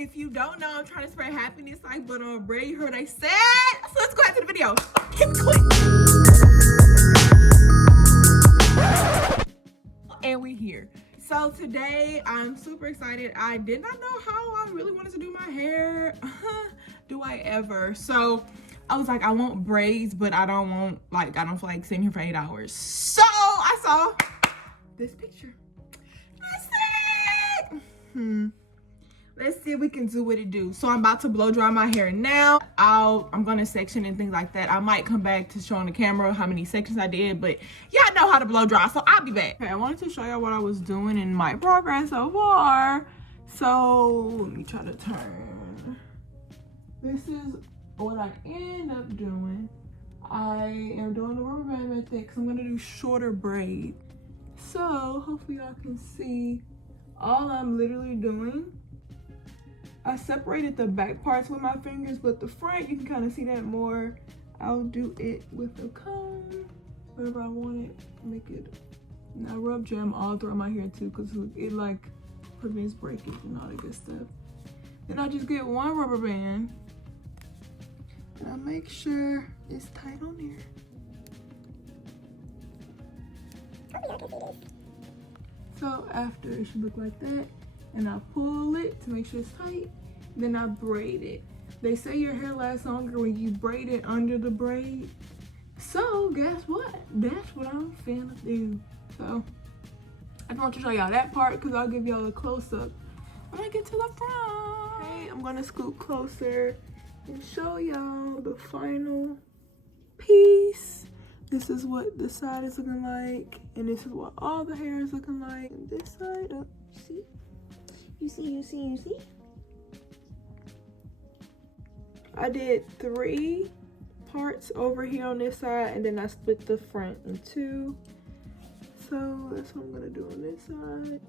If you don't know, I'm trying to spread happiness like but on Braid. You heard I said. So let's go into the video. Hit click. And we here. So today I'm super excited. I did not know how I really wanted to do my hair. Do I ever? So I was like, I want braids, but I don't feel like sitting here for 8 hours. So I saw this picture. I said, let's see if we can do what it do. So I'm about to blow dry my hair now. I'm gonna section and things like that. I might come back to show on the camera how many sections I did, but y'all know how to blow dry, so I'll be back. Okay, I wanted to show y'all what I was doing in my progress so far. So let me try to turn. This is what I end up doing. I am doing the rubber band method because I'm gonna do shorter braid. So hopefully y'all can see all I'm literally doing. I separated the back parts with my fingers, but the front, you can kind of see that more. I'll do it with a comb, whatever I want it, make it. And I rub jam all throughout my hair too, because it like prevents breakage and all that good stuff. Then I just get one rubber band, and I make sure it's tight on there. So after, it should look like that. And I pull it to make sure it's tight. Then I braid it. They say your hair lasts longer when you braid it under the braid. So guess what? That's what I'm finna do. So I just want to show y'all that part because I'll give y'all a close-up when I get to the front. Okay, I'm gonna scoot closer and show y'all the final piece. This is what the side is looking like, and this is what all the hair is looking like. And this side up, see? You see? I did 3 parts over here on this side, and then I split the front in 2. So that's what I'm gonna do on this side.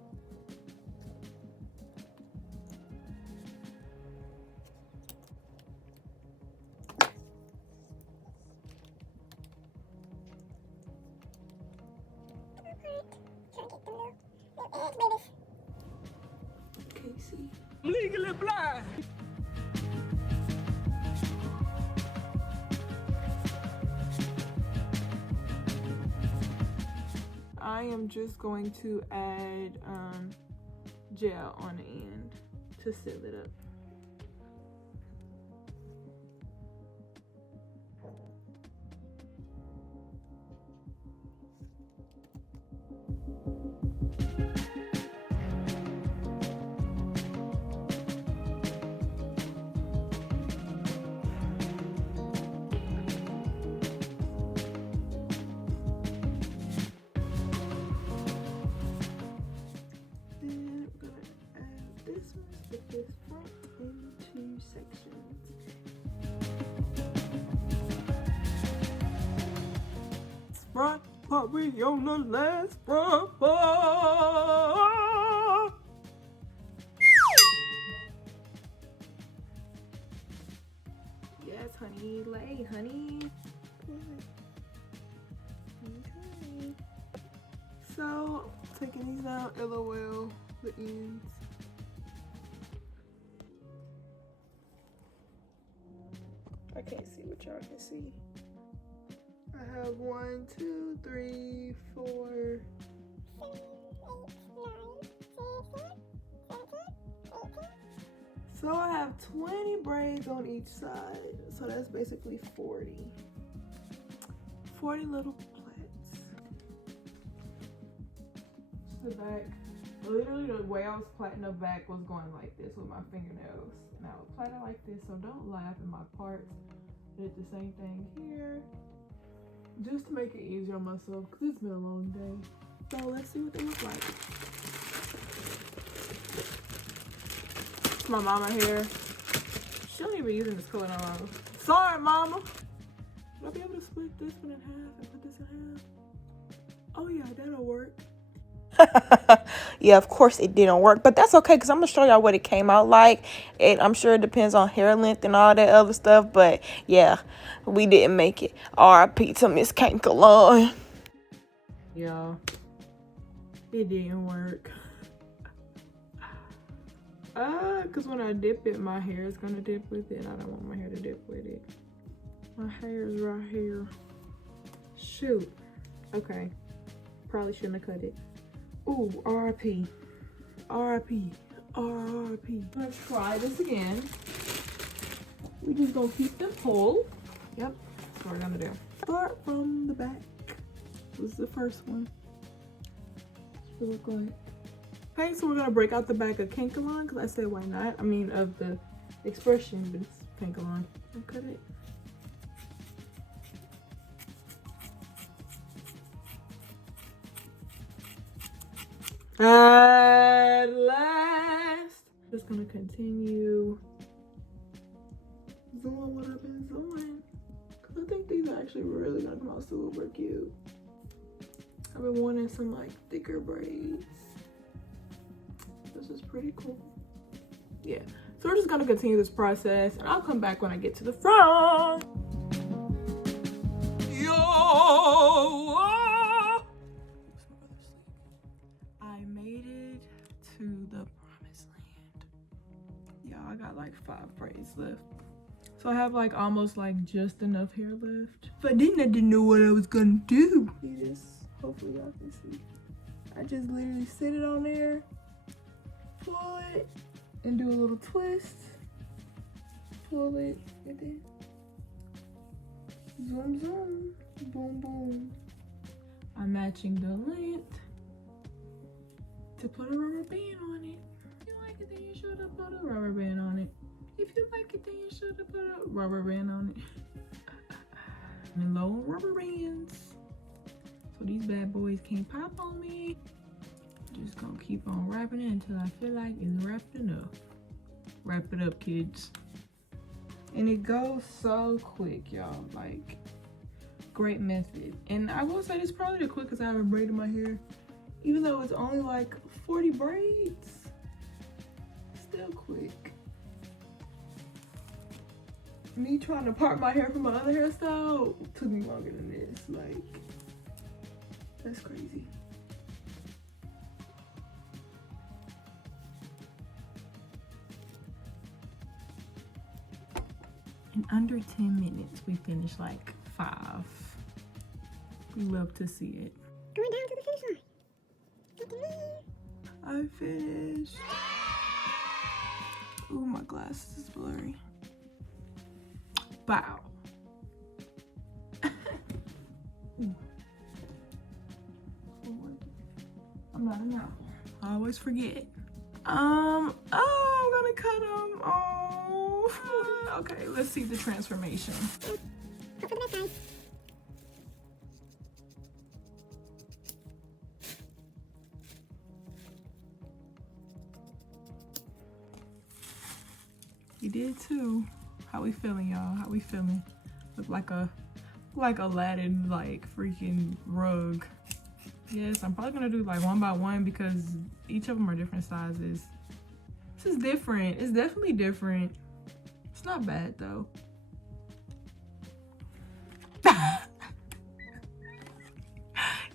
Legally blind. I am just going to add gel on the end to seal it up. Split this front into sections. Front part, we on the last front part. Yes, honey, lay, honey. Okay. So, taking these out, LOL, the ends. I can't see what y'all can see. I have 1, 2, 3, 4, 7, 8, 9, 10. So I have 20 braids on each side. So that's basically 40. 40 little plaits. The back. Literally the way I was plaiting the back was going like this with my fingernails. And I would plait it like this, so don't laugh at my parts. I did the same thing here. Just to make it easier on myself, because it's been a long day. So let's see what they look like. It's my mama hair. She don't even be using this color no longer. Sorry, mama. Would I be able to split this one in half and put this in half? Oh yeah, that'll work. Yeah, of course it didn't work, but that's okay because I'm gonna show y'all what it came out like. And I'm sure it depends on hair length and all that other stuff, but yeah, we didn't make it. R.I.P. to Miss Kankalon. Yeah, it didn't work. Because when I dip it, my hair is gonna dip with it. And I don't want my hair to dip with it. My hair is right here. Shoot. Okay. Probably shouldn't have cut it. Ooh, RIP. RIP. RIP. I'm gonna try this again. We just gonna keep them whole. Yep, that's what we're gonna do. Start from the back. This is the first one. What it look like. Okay, so we're gonna break out the back of Kankalon, because I said why not? I mean of the expression, but it's Kankalon. I'll cut it. At last. Just gonna continue doing what I've been doing. Cause I think these are actually really gonna come out super cute. I've been wanting some like thicker braids. This is pretty cool. Yeah, so we're just gonna continue this process and I'll come back when I get to the front. I made it to the promised land. Y'all, I got like 5 braids left. So I have like almost like just enough hair left. But then I didn't know what I was gonna do. See this? Hopefully y'all can see. I just literally sit it on there, pull it, and do a little twist. Pull it, and then zoom, zoom, boom, boom. I'm matching the length to put a rubber band on it. If you like it, then you should have put a rubber band on it. If you like it, then you should have put a rubber band on it. And low rubber bands. So these bad boys can't pop on me. Just gonna keep on wrapping it until I feel like it's wrapped enough. Wrap it up, kids. And it goes so quick, y'all. Like, great method. And I will say this is probably the quickest I ever braided my hair. Even though it's only like 40 braids, still quick. Me trying to part my hair from my other hairstyle took me longer than this. Like, that's crazy. In under 10 minutes, we finished like 5. We love to see it. Going down to the finish line. Look at me. I finished. Ooh, my glasses is blurry. Wow. I'm not an apple. I always forget. Oh, I'm gonna cut them. Oh. Okay, let's see the transformation. Go for the back side. You did too. How we feeling, y'all? How we feeling? Look like Aladdin, like freaking rug. Yes, I'm probably gonna do like one by one because each of them are different sizes. This is different. It's definitely different. It's not bad though.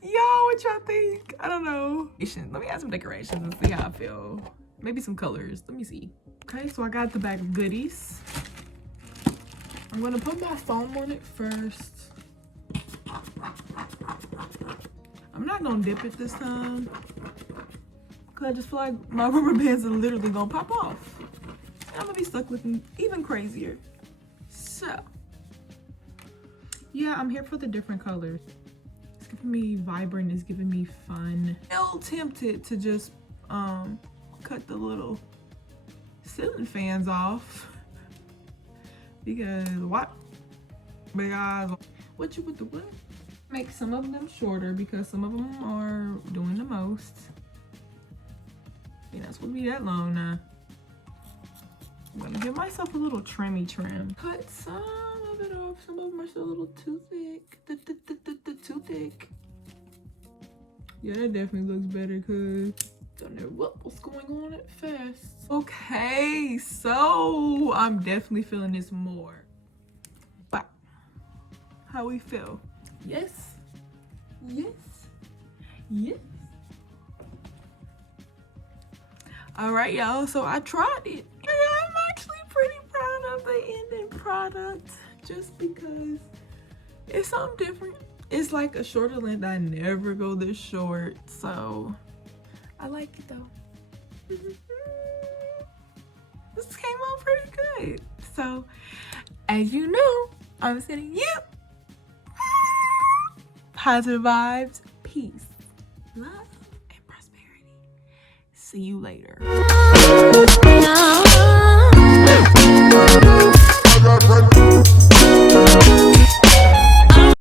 Y'all, what y'all think? I don't know. Let me add some decorations and see how I feel. Maybe some colors. Let me see. Okay, so I got the bag of goodies. I'm gonna put my foam on it first. I'm not gonna dip it this time, cause I just feel like my rubber bands are literally gonna pop off. And I'm gonna be stuck with even crazier. So, yeah, I'm here for the different colors. It's giving me vibrant, it's giving me fun. I'm still tempted to just cut the little ceiling fans off. Because what? Because what you with the what? Make some of them shorter because some of them are doing the most. You're not supposed to be that long now. I'm gonna give myself a little trimmy trim. Cut some of it off. Some of them are still a little too thick. Too thick. Yeah, that definitely looks better because don't know what's going on at first. Okay, so I'm definitely feeling this more. But how we feel? Yes. Yes. Yes. All right, y'all, so I tried it. I'm actually pretty proud of the ending product just because it's something different. It's like a shorter length. I never go this short, so I like it though. This came out pretty good. So, as you know, I'm sending you positive vibes, peace, love, and prosperity. See you later.